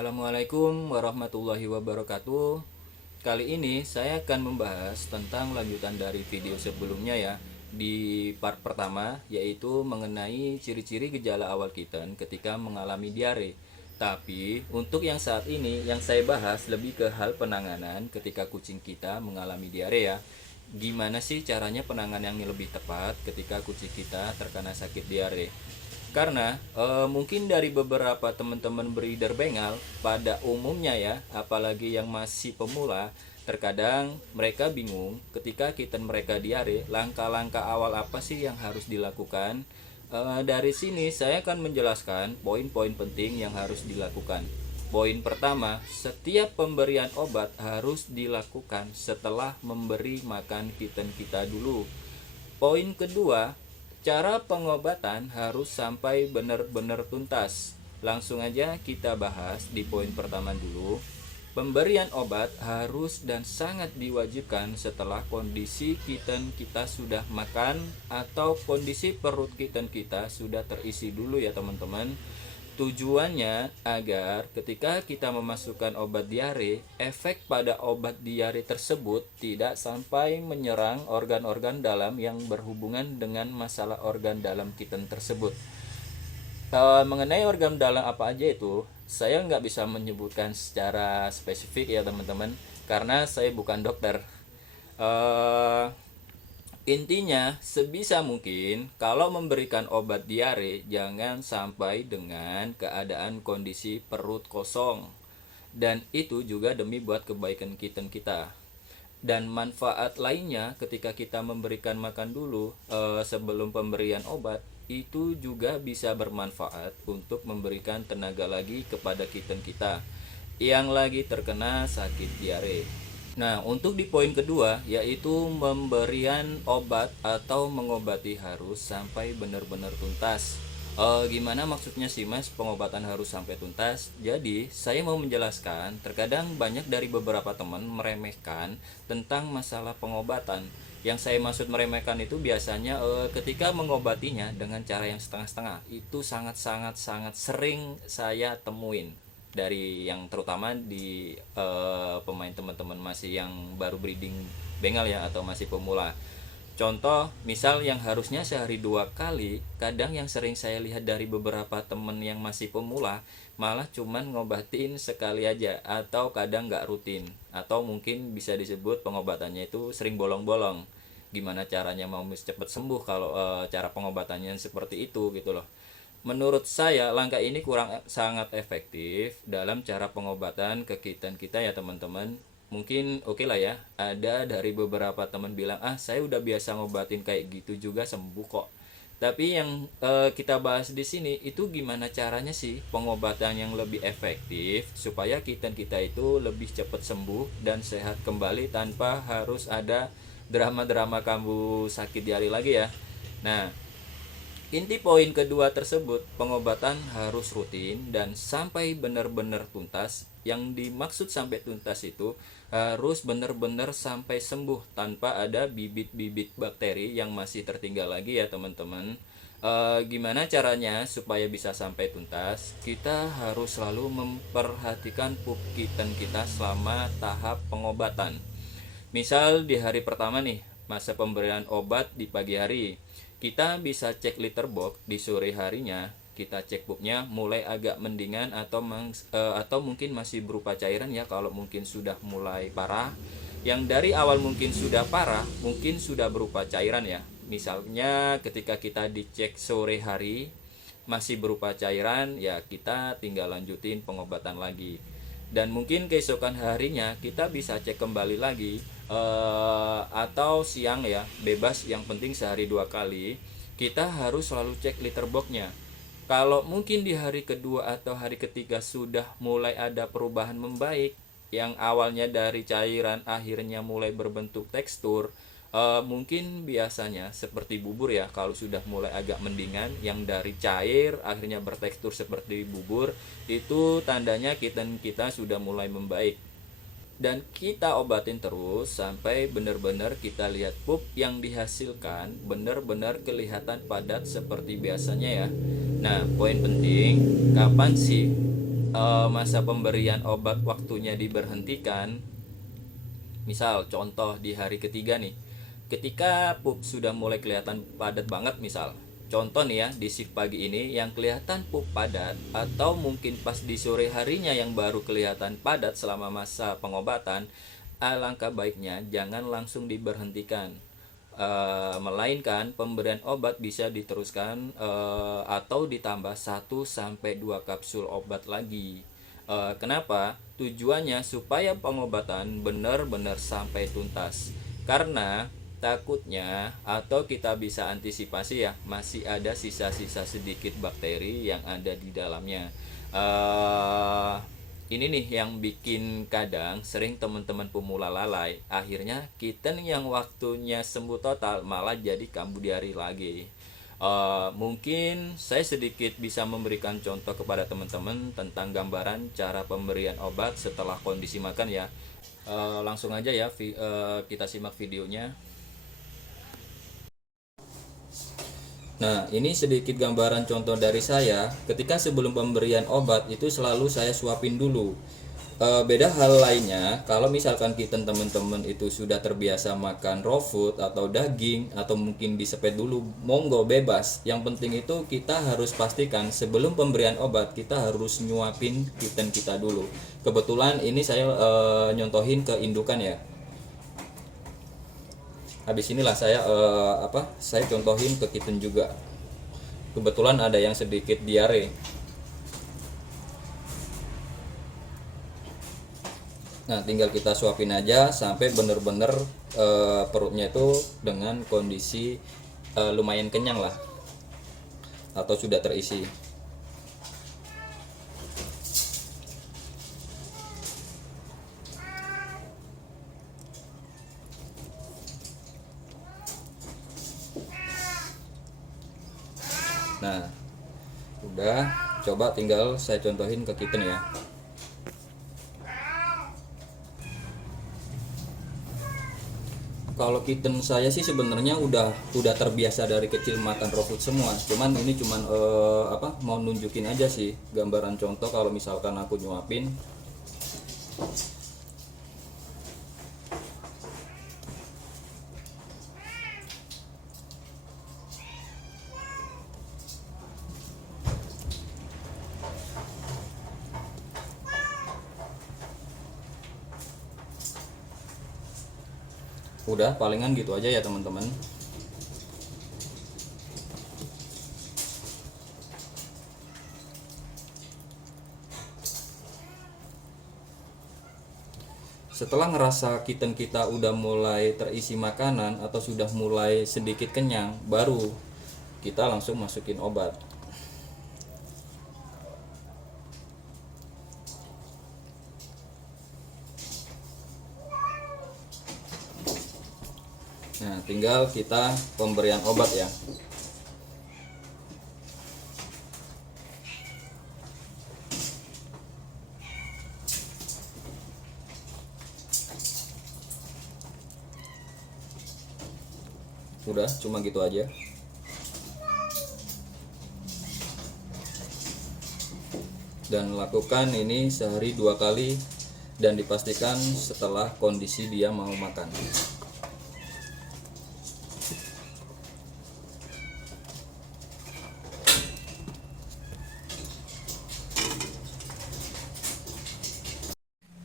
Assalamualaikum warahmatullahi wabarakatuh. Kali ini saya akan membahas tentang lanjutan dari video sebelumnya ya. Di part pertama yaitu mengenai ciri-ciri gejala awal kitten ketika mengalami diare. Tapi untuk yang saat ini yang saya bahas lebih ke hal penanganan ketika kucing kita mengalami diare ya. Gimana sih caranya penanganan yang lebih tepat ketika kucing kita terkena sakit diare? Karena mungkin dari beberapa teman-teman breeder Bengal pada umumnya ya, apalagi yang masih pemula, terkadang mereka bingung ketika kitten mereka diare, langkah-langkah awal apa sih yang harus dilakukan. Dari sini saya akan menjelaskan poin-poin penting yang harus dilakukan. Poin pertama, setiap pemberian obat harus dilakukan setelah memberi makan kitten kita dulu. Poin kedua, cara pengobatan harus sampai benar-benar tuntas. Langsung aja kita bahas di poin pertama dulu. Pemberian obat harus dan sangat diwajibkan setelah kondisi kitten kita sudah makan atau kondisi perut kitten kita sudah terisi dulu ya teman-teman. Tujuannya agar ketika kita memasukkan obat diare, efek pada obat diare tersebut tidak sampai menyerang organ-organ dalam yang berhubungan dengan masalah organ dalam kitten tersebut. Mengenai organ dalam apa aja itu, saya nggak bisa menyebutkan secara spesifik ya teman-teman, karena saya bukan dokter. Intinya, sebisa mungkin kalau memberikan obat diare jangan sampai dengan keadaan kondisi perut kosong. Dan itu juga demi buat kebaikan kitten kita. Dan manfaat lainnya ketika kita memberikan makan dulu sebelum pemberian obat, itu juga bisa bermanfaat untuk memberikan tenaga lagi kepada kitten kita yang lagi terkena sakit diare. Nah, untuk di poin kedua yaitu pemberian obat atau mengobati harus sampai benar-benar tuntas. Gimana maksudnya sih Mas pengobatan harus sampai tuntas? Jadi, saya mau menjelaskan, terkadang banyak dari beberapa teman meremehkan tentang masalah pengobatan. Yang saya maksud meremehkan itu biasanya ketika mengobatinya dengan cara yang setengah-setengah. Itu sangat sering saya temuin dari yang terutama di pemain teman-teman masih yang baru breeding Bengal ya atau masih pemula. Contoh, misal yang harusnya sehari 2 kali, kadang yang sering saya lihat dari beberapa temen yang masih pemula malah cuman ngobatin sekali aja atau kadang nggak rutin, atau mungkin bisa disebut pengobatannya itu sering bolong-bolong. Gimana caranya mau cepet sembuh kalau cara pengobatannya seperti itu gitu loh. Menurut saya langkah ini kurang sangat efektif dalam cara pengobatan ke kitten kita ya teman-teman. Mungkin oke lah ya, ada dari beberapa teman bilang saya udah biasa ngobatin kayak gitu juga sembuh kok. Tapi yang kita bahas di sini itu gimana caranya sih pengobatan yang lebih efektif supaya kitten kita itu lebih cepat sembuh dan sehat kembali tanpa harus ada drama-drama kambuh sakit diare lagi ya. Nah, inti poin kedua tersebut, pengobatan harus rutin dan sampai benar-benar tuntas. Yang dimaksud sampai tuntas itu harus benar-benar sampai sembuh tanpa ada bibit-bibit bakteri yang masih tertinggal lagi ya teman-teman. Gimana caranya supaya bisa sampai tuntas? Kita harus selalu memperhatikan pup kitten kita selama tahap pengobatan. Misal di hari pertama nih, masa pemberian obat di pagi hari, kita bisa cek litter box di sore harinya. Kita cek pupnya mulai agak mendingan atau mungkin masih berupa cairan ya kalau mungkin sudah mulai parah. Yang dari awal mungkin sudah parah, mungkin sudah berupa cairan ya. Misalnya ketika kita dicek sore hari masih berupa cairan, ya kita tinggal lanjutin pengobatan lagi. Dan mungkin keesokan harinya kita bisa cek kembali lagi atau siang ya, bebas, yang penting sehari 2 kali. Kita harus selalu cek litter boxnya. Kalau mungkin di hari kedua atau hari ketiga sudah mulai ada perubahan membaik, yang awalnya dari cairan akhirnya mulai berbentuk tekstur, mungkin biasanya seperti bubur ya, kalau sudah mulai agak mendingan, yang dari cair akhirnya bertekstur seperti bubur, itu tandanya kitten kita sudah mulai membaik. Dan kita obatin terus sampai benar-benar kita lihat pup yang dihasilkan benar-benar kelihatan padat seperti biasanya ya. Nah, poin penting, kapan sih masa pemberian obat waktunya diberhentikan, misal contoh di hari ketiga nih, ketika pup sudah mulai kelihatan padat banget, misal contoh nih ya, di shift pagi ini yang kelihatan pup padat, atau mungkin pas di sore harinya yang baru kelihatan padat selama masa pengobatan, alangkah baiknya jangan langsung diberhentikan. Melainkan pemberian obat bisa diteruskan atau ditambah 1 sampai 2 kapsul obat lagi. Kenapa? Tujuannya supaya pengobatan benar-benar sampai tuntas. Karena takutnya atau kita bisa antisipasi ya, masih ada sisa-sisa sedikit bakteri yang ada di dalamnya. Eh ini nih yang bikin kadang sering teman-teman pemula lalai. Akhirnya kita nih yang waktunya sembuh total malah jadi kambuh diare lagi. Mungkin saya sedikit bisa memberikan contoh kepada teman-teman tentang gambaran cara pemberian obat setelah kondisi makan ya. Langsung aja ya, kita simak videonya. Nah, ini sedikit gambaran contoh dari saya. Ketika sebelum pemberian obat itu selalu saya suapin dulu. Beda hal lainnya, kalau misalkan kita teman-teman itu sudah terbiasa makan raw food atau daging atau mungkin disepet dulu, monggo bebas. Yang penting itu kita harus pastikan sebelum pemberian obat kita harus nyuapin kitten kita dulu. Kebetulan ini saya nyontohin ke indukan ya. Habis inilah saya saya contohin ke kitten juga. Kebetulan ada yang sedikit diare. Nah, tinggal kita suapin aja sampai bener-bener perutnya itu dengan kondisi lumayan kenyang lah, atau sudah terisi. Nah, udah, coba tinggal saya contohin ke kitten ya. Kalau kitten saya sih sebenarnya udah terbiasa dari kecil makan raw food semua. Cuman ini cuman mau nunjukin aja sih gambaran contoh kalau misalkan aku nyuapin. Udah, palingan gitu aja ya teman-teman. Setelah ngerasa kitten kita udah mulai terisi makanan atau sudah mulai sedikit kenyang, baru kita langsung masukin obat. Nah, tinggal kita pemberian obat ya. Udah, cuma gitu aja. Dan lakukan ini sehari 2 kali dan dipastikan setelah kondisi dia mau makan.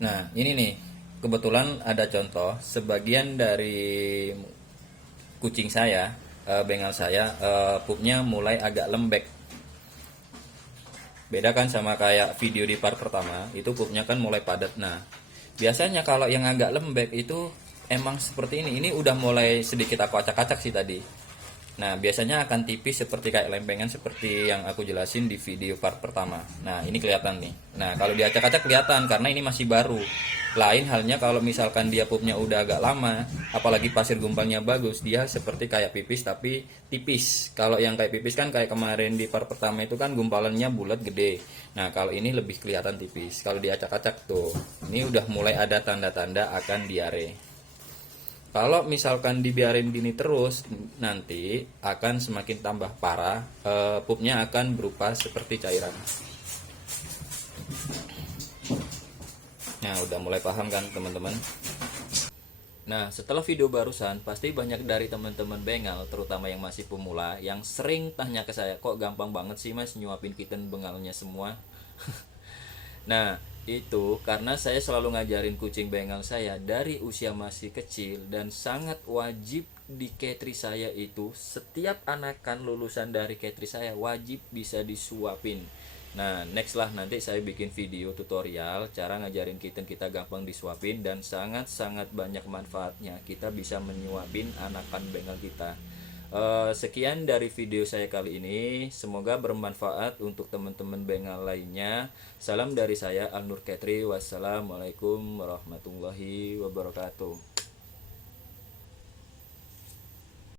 Nah, ini nih, kebetulan ada contoh sebagian dari kucing saya, bengal saya, pupnya mulai agak lembek. Beda kan sama kayak video di part pertama, itu pupnya kan mulai padat. Nah, biasanya kalau yang agak lembek itu emang seperti ini. Ini udah mulai sedikit aku acak-acak sih tadi. Nah, biasanya akan tipis seperti kayak lempengan seperti yang aku jelasin di video part pertama. Nah, ini kelihatan nih. Nah, kalau diacak-acak kelihatan karena ini masih baru. Lain halnya kalau misalkan dia pupnya udah agak lama, apalagi pasir gumpalnya bagus, dia seperti kayak pipis tapi tipis. Kalau yang kayak pipis kan kayak kemarin di part pertama itu kan gumpalannya bulat gede. Nah, kalau ini lebih kelihatan tipis. Kalau diacak-acak tuh, ini udah mulai ada tanda-tanda akan diare. Kalau misalkan dibiarin gini terus, nanti akan semakin tambah parah, pupnya akan berupa seperti cairan. Nah, udah mulai paham kan teman-teman? Nah, setelah video barusan, pasti banyak dari teman-teman bengal, terutama yang masih pemula, yang sering tanya ke saya, kok gampang banget sih mas nyuapin kitten bengalnya semua? Nah, itu karena saya selalu ngajarin kucing bengal saya dari usia masih kecil, dan sangat wajib di catry saya itu setiap anakan lulusan dari catry saya wajib bisa disuapin. Nah, next lah nanti saya bikin video tutorial cara ngajarin kitten kita gampang disuapin, dan sangat-sangat banyak manfaatnya kita bisa menyuapin anakan bengal kita. Sekian dari video saya kali ini, semoga bermanfaat untuk teman-teman bengal lainnya. Salam dari saya Al Nur Ketri. Wassalamualaikum warahmatullahi wabarakatuh.